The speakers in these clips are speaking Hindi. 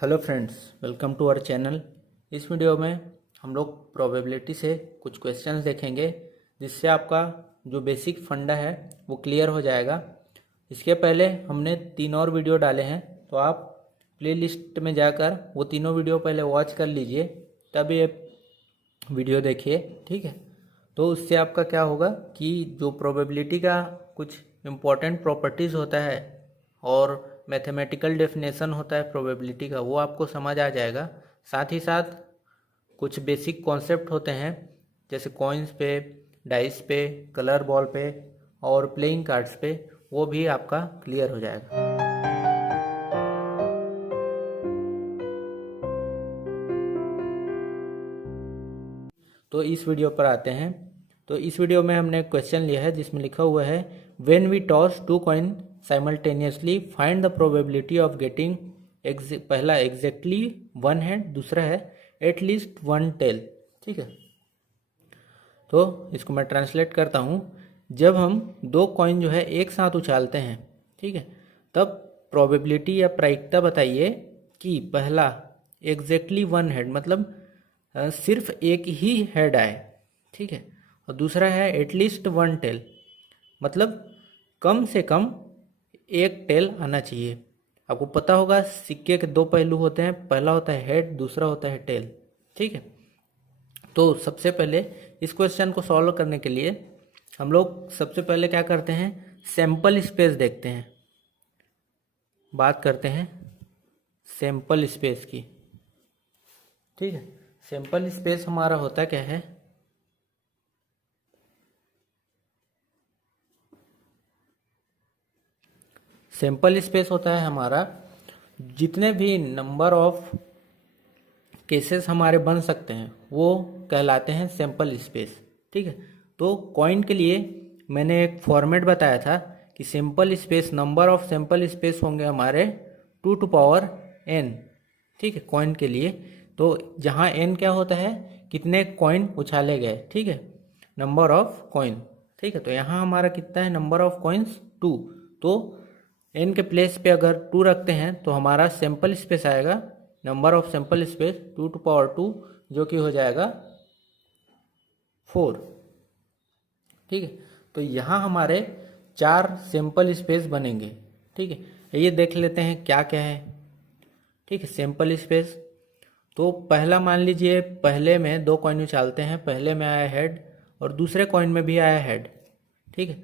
Hello friends, welcome to our channel. इस वीडियो में हम लोग प्रोबेबिलिटी से कुछ क्वेश्चंस देखेंगे जिससे आपका जो बेसिक फंडा है वो क्लियर हो जाएगा। इसके पहले हमने 3 और वीडियो डाले हैं, तो आप प्लेलिस्ट में जाकर वो तीनों वीडियो पहले वॉच कर लीजिए, तब ये वीडियो देखिए, ठीक है। तो उससे आपका क्या होगा कि जो प्रोबेबिलिटी का कुछ इम्पोर्टेंट प्रॉपर्टीज़ होता है और मैथमेटिकल डेफिनेशन होता है प्रोबेबिलिटी का, वो आपको समझ आ जाएगा। साथ ही साथ कुछ बेसिक कॉन्सेप्ट होते हैं जैसे कॉइन्स पे, डाइस पे, कलर बॉल पे और प्लेइंग कार्ड्स पे, वो भी आपका क्लियर हो जाएगा। तो इस वीडियो पर आते हैं। तो इस वीडियो में हमने क्वेश्चन लिया है जिसमें लिखा हुआ है when we toss 2 coin simultaneously find the probability of getting. पहला एग्जैक्टली 1 है, दूसरा है एटलीस्ट 1 टेल, ठीक है। तो इसको मैं ट्रांसलेट करता हूँ। जब हम 2 कॉइन जो है एक साथ उछालते हैं, ठीक है, तब प्रोबेबिलिटी या प्रायिकता बताइए कि पहला एग्जैक्टली 1 हेड मतलब सिर्फ एक ही हेड आए, ठीक है, और दूसरा है एटलीस्ट 1 टेल मतलब कम से कम एक टेल आना चाहिए। आपको पता होगा सिक्के के 2 पहलू होते हैं, पहला होता है हेड, दूसरा होता है टेल, ठीक है। तो सबसे पहले इस क्वेश्चन को सॉल्व करने के लिए हम लोग सबसे पहले क्या करते हैं, सैंपल स्पेस देखते हैं, बात करते हैं सैंपल स्पेस की, ठीक है। सैंपल स्पेस हमारा होता क्या है, सैंपल स्पेस होता है हमारा जितने भी नंबर ऑफ केसेस हमारे बन सकते हैं वो कहलाते हैं सैंपल स्पेस, ठीक है। तो कॉइन के लिए मैंने एक फॉर्मेट बताया था कि sample space, number of sample space होंगे हमारे 2n, ठीक है, कॉइन के लिए। तो जहाँ n क्या होता है, कितने कॉइन उछाले गए, ठीक है, नंबर ऑफ कॉइन, ठीक है। तो यहाँ हमारा कितना है, नंबर ऑफ कॉइन्स 2। तो n के प्लेस पे अगर 2 रखते हैं तो हमारा सैंपल स्पेस आएगा, नंबर ऑफ सैंपल स्पेस 2 जो कि हो जाएगा 4, ठीक है। तो यहाँ हमारे 4 सैंपल स्पेस बनेंगे, ठीक है। ये देख लेते हैं क्या क्या है, ठीक है। सैंपल स्पेस तो पहला मान लीजिए पहले में 2 कॉइन उछालते हैं, पहले में आया हेड और दूसरे कॉइन में भी आया हेड, ठीक है।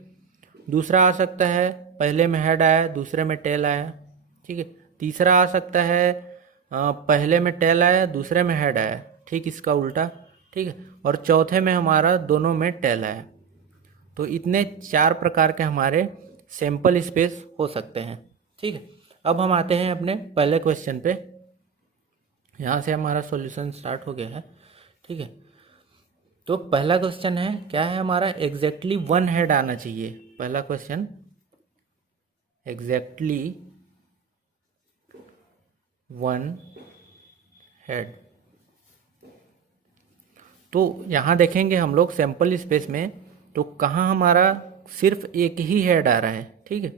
दूसरा आ सकता है पहले में हेड आया, दूसरे में टेल आया, ठीक है। तीसरा आ सकता है पहले में टेल आया, दूसरे में हेड आया, ठीक इसका उल्टा, ठीक है। और चौथे में हमारा दोनों में टेल आया। तो इतने 4 प्रकार के हमारे सैंपल स्पेस हो सकते हैं, ठीक है। अब हम आते हैं अपने पहले क्वेश्चन पे। यहाँ से हमारा सॉल्यूशन स्टार्ट हो गया है, ठीक है। तो पहला क्वेश्चन है, क्या है हमारा, एग्जैक्टली 1 हेड आना चाहिए। पहला क्वेश्चन, एग्जैक्टली 1 हेड। तो यहाँ देखेंगे हम लोग सैंपल स्पेस में, तो कहाँ हमारा सिर्फ एक ही हेड आ रहा है, ठीक है।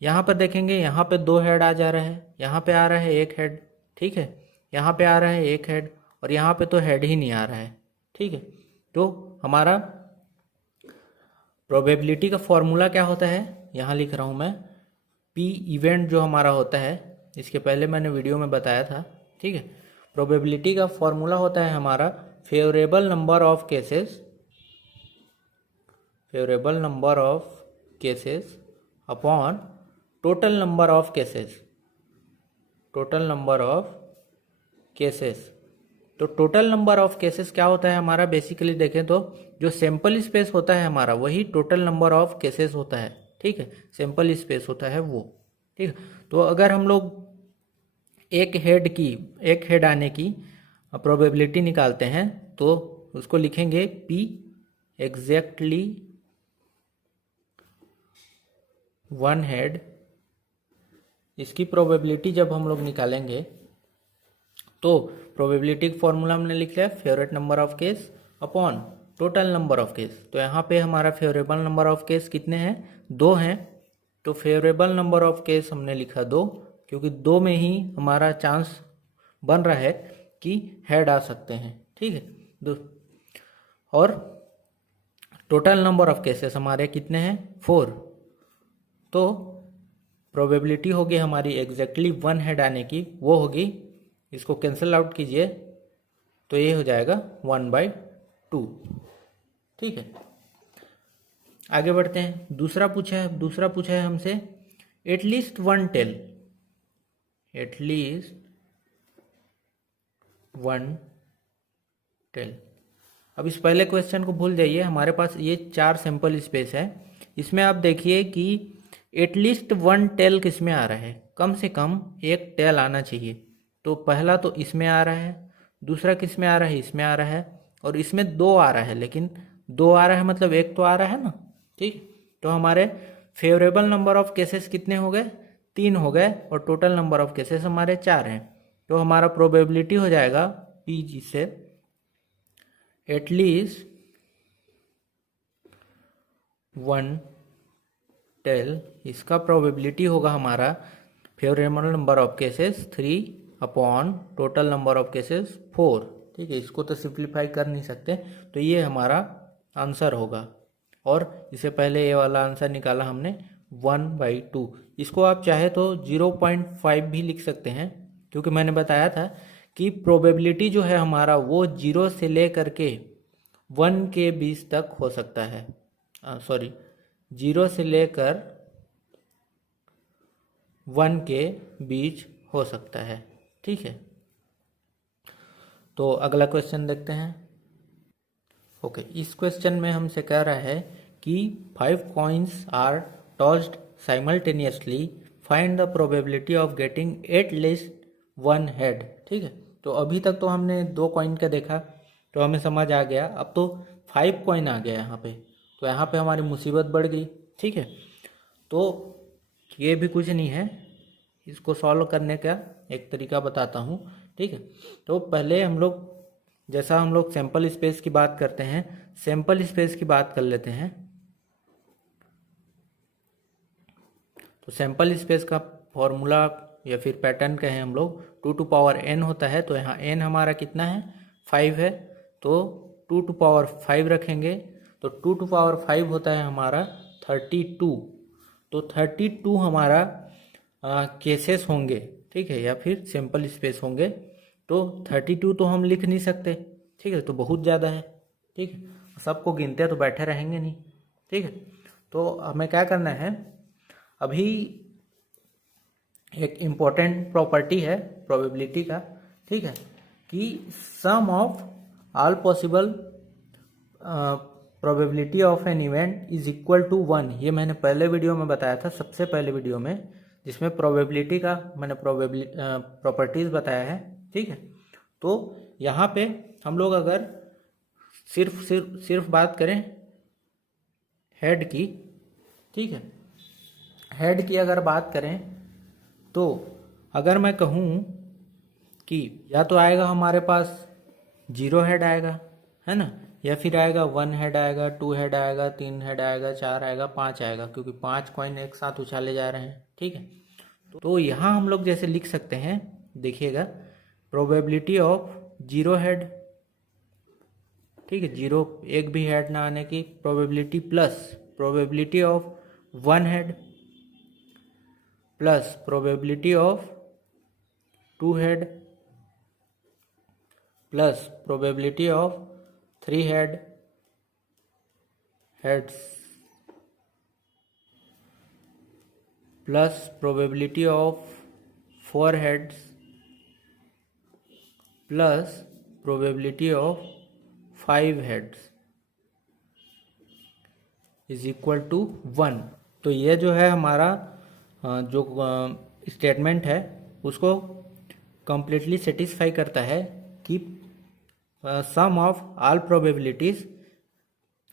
यहाँ पर देखेंगे, यहाँ पे 2 हेड आ जा रहा है, यहाँ पे आ रहा है 1 हेड, ठीक है, यहाँ पे आ रहा है 1 हेड और यहाँ पे तो हेड ही नहीं आ रहा है, ठीक है। तो हमारा प्रोबेबिलिटी का फॉर्मूला क्या होता है, यहाँ लिख रहा हूँ मैं, पी इवेंट जो हमारा होता है, इसके पहले मैंने वीडियो में बताया था, ठीक है। प्रोबेबिलिटी का फॉर्मूला होता है हमारा favourable number of cases, favourable number of cases upon total number of cases, total number of cases. तो टोटल नंबर ऑफ केसेस क्या होता है हमारा, बेसिकली देखें तो जो सैंपल स्पेस होता है हमारा वही टोटल नंबर ऑफ केसेस होता है, ठीक है। सैंपल स्पेस होता है वो, ठीक है। तो अगर हम लोग एक हेड आने की प्रोबेबिलिटी निकालते हैं तो उसको लिखेंगे P एग्जैक्टली 1 हेड। इसकी प्रोबेबिलिटी जब हम लोग निकालेंगे तो प्रोबेबिलिटी का फॉर्मूला हमने लिख लिया, favourite number of case upon total number of case. तो यहाँ पे हमारा फेवरेबल नंबर ऑफ केस कितने हैं, 2 हैं। तो फेवरेबल नंबर ऑफ केस हमने लिखा 2, क्योंकि 2 में ही हमारा चांस बन रहा है कि हेड आ सकते हैं, ठीक है। और टोटल नंबर ऑफ केसेस हमारे कितने हैं, 4। तो प्रोबेबिलिटी होगी हमारी एग्जैक्टली 1 हेड आने की, वो होगी, इसको कैंसिल आउट कीजिए तो ये हो जाएगा 1/2, ठीक है। आगे बढ़ते हैं। दूसरा पूछा है हमसे एटलीस्ट 1 टेल, एटलीस्ट 1 टेल। अब इस पहले क्वेश्चन को भूल जाइए, हमारे पास ये 4 सैंपल स्पेस है। इसमें आप देखिए कि एटलीस्ट 1 टेल किस में आ रहा है, कम से कम एक टेल आना चाहिए। तो पहला तो इसमें आ रहा है, दूसरा किस में आ रहा है, इसमें आ रहा है, और इसमें 2 आ रहा है, लेकिन 2 आ रहा है मतलब एक तो आ रहा है ना, ठीक। तो हमारे फेवरेबल नंबर ऑफ केसेस कितने हो गए, 3 हो गए, और टोटल नंबर ऑफ केसेस हमारे 4 हैं। तो हमारा प्रोबेबिलिटी हो जाएगा पी जी से एटलीस्ट 1 टेल, इसका प्रोबेबिलिटी होगा हमारा favourable number of cases 3 upon total number of cases 4, ठीक है। इसको तो सिंप्लीफाई कर नहीं सकते, तो ये हमारा आंसर होगा। और इससे पहले ये वाला आंसर निकाला हमने 1/2। इसको आप चाहे तो 0.5 भी लिख सकते हैं, क्योंकि मैंने बताया था कि प्रोबेबिलिटी जो है हमारा वो 0 से लेकर के 1 के बीच तक हो सकता है, 0 से लेकर 1 के बीच हो सकता है, ठीक है। तो अगला क्वेश्चन देखते हैं। ओके, इस क्वेश्चन में हमसे कह रहा है कि 5 coins are tossed simultaneously, find the probability of getting at least 1 head, ठीक है। तो अभी तक तो हमने 2 कॉइन का देखा, तो हमें समझ आ गया। अब तो 5 कॉइन आ गया यहाँ पे, तो यहाँ पे हमारी मुसीबत बढ़ गई, ठीक है। तो ये भी कुछ नहीं है, इसको सॉल्व करने का एक तरीका बताता हूँ, ठीक है। तो पहले हम लोग सैंपल स्पेस की बात करते हैं, सैंपल स्पेस की बात कर लेते हैं। तो सैंपल स्पेस का फॉर्मूला या फिर पैटर्न कहें हम लोग, 2 टू पावर n होता है। तो यहाँ n हमारा कितना है, 5 है, तो 2 टू पावर 5 रखेंगे, तो 2 टू पावर 5 होता है हमारा 32। तो 32 हमारा केसेस होंगे, ठीक है, या फिर सैंपल स्पेस होंगे। तो 32 तो हम लिख नहीं सकते, ठीक है, तो बहुत ज़्यादा है, ठीक है। सबको गिनते तो बैठे रहेंगे नहीं, ठीक है। तो हमें क्या करना है, अभी एक इम्पोर्टेंट प्रॉपर्टी है प्रोबेबिलिटी का, ठीक है, कि sum of all possible probability of an event is equal to 1। ये मैंने पहले वीडियो में बताया था, सबसे पहले वीडियो में, जिसमें प्रोबेबिलिटी का मैंने प्रॉपर्टीज बताया है, ठीक है। तो यहाँ पे हम लोग अगर सिर्फ बात करें हेड की, ठीक है, हेड की अगर बात करें, तो अगर मैं कहूँ कि या तो आएगा हमारे पास 0 हेड आएगा, है ना, या फिर आएगा 1 हेड आएगा, 2 हेड आएगा, 3 हेड आएगा, 4 आएगा, 5 आएगा, क्योंकि 5 कॉइन एक साथ उछाले जा रहे हैं, ठीक है। तो यहाँ हम लोग जैसे लिख सकते हैं, देखिएगा, प्रोबेबिलिटी ऑफ 0 हेड, ठीक है, 0 एक भी हेड ना आने की probability, plus probability of 1 head, plus probability of 2 head, plus probability of 3 heads, plus probability of 4 heads, plus probability of 5 heads is equal to 1। तो ये जो है हमारा जो स्टेटमेंट है उसको कंप्लीटली सेटिस्फाई करता है कि sum of all probabilities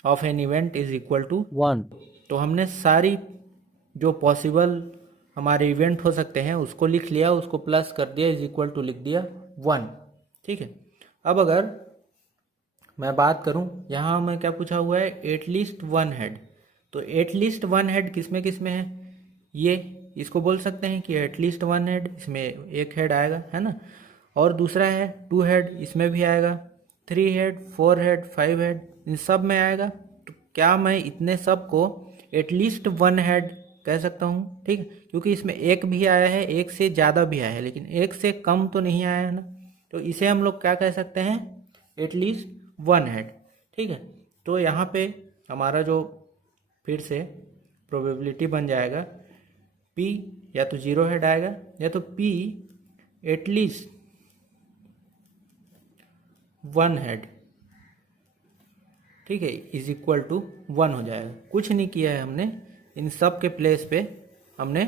of an event is equal to 1। तो हमने सारी जो पॉसिबल हमारे इवेंट हो सकते हैं उसको लिख लिया, उसको प्लस कर दिया, इज इक्वल टू लिख दिया 1, ठीक है। अब अगर मैं बात करूं, यहाँ हमें क्या पूछा हुआ है, एटलीस्ट 1 हेड। तो एटलीस्ट 1 हेड किसमें है, ये इसको बोल सकते हैं कि एटलीस्ट 1 हेड, इसमें एक हेड आएगा, है ना। और दूसरा है 2 हेड, इसमें भी आएगा, 3 हेड, 4 हेड, 5 हेड, इन सब में आएगा। तो क्या मैं इतने सब को एटलीस्ट 1 हेड कह सकता हूँ, ठीक है, क्योंकि इसमें एक भी आया है, एक से ज़्यादा भी आया है, लेकिन एक से कम तो नहीं आया है ना, तो इसे हम लोग क्या कह सकते हैं, एटलीस्ट 1 हेड, ठीक है। तो यहाँ पे हमारा जो फिर से प्रोबेबिलिटी बन जाएगा, P या तो 0 हेड आएगा या तो P एटलीस्ट 1 हेड, ठीक है, इज इक्वल टू 1 हो जाएगा। कुछ नहीं किया है हमने, इन सब के प्लेस पे हमने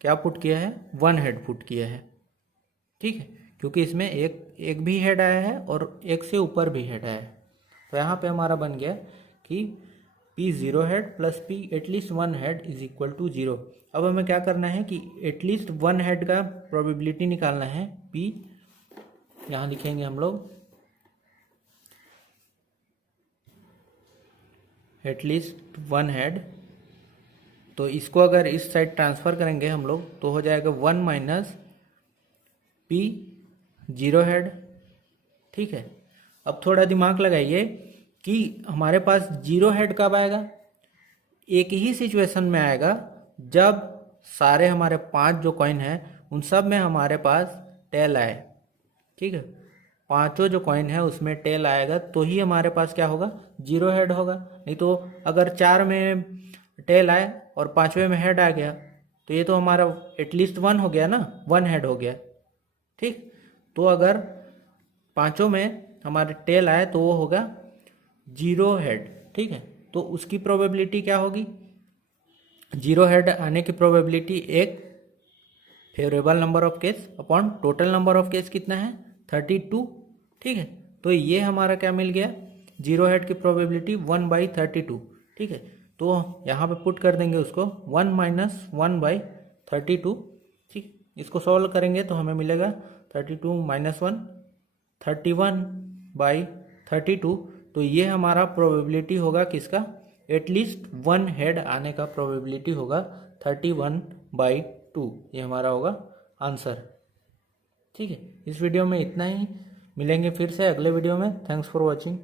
क्या पुट किया है, 1 हेड पुट किया है, ठीक है, क्योंकि इसमें एक भी हेड आया है और एक से ऊपर भी हेड आया है। तो यहाँ पे हमारा बन गया कि P 0 head plus P at least 1 head is equal to 0। अब हमें क्या करना है कि एटलीस्ट 1 हेड का प्रोबेबिलिटी निकालना है। P यहाँ लिखेंगे हम लोग एटलीस्ट 1 हेड, तो इसको अगर इस साइड ट्रांसफ़र करेंगे हम लोग तो हो जाएगा 1 माइनस P 0 हेड, ठीक है। अब थोड़ा दिमाग लगाइए कि हमारे पास 0 हेड कब आएगा, एक ही सिचुएशन में आएगा जब सारे हमारे 5 जो कॉइन हैं उन सब में हमारे पास टेल आए, ठीक है, पांचों जो कॉइन है उसमें टेल आएगा तो ही हमारे पास क्या होगा, 0 हेड होगा। नहीं तो अगर 4 में टेल आए और 5वें में हेड आ गया तो ये तो हमारा एटलीस्ट 1 हो गया ना, 1 हेड हो गया, ठीक। तो अगर पांचों में हमारे टेल आए तो वो होगा 0 हेड, ठीक है। तो उसकी प्रोबेबिलिटी क्या होगी, 0 हेड आने की प्रोबेबिलिटी एक favourable number of case upon total number of case कितना है, 32, ठीक है। तो ये हमारा क्या मिल गया, 0 हेड की प्रोबेबिलिटी 1/32, ठीक है। तो यहाँ पे पुट कर देंगे उसको 1 माइनस 1/32, ठीक। इसको सॉल्व करेंगे तो हमें मिलेगा 32 माइनस 1 31/32। तो ये हमारा प्रोबेबिलिटी होगा किसका, एटलीस्ट 1 हेड आने का प्रोबेबिलिटी होगा 31/2, ये हमारा होगा आंसर, ठीक है। इस वीडियो में इतना ही, मिलेंगे फिर से अगले वीडियो में। Thanks for watching.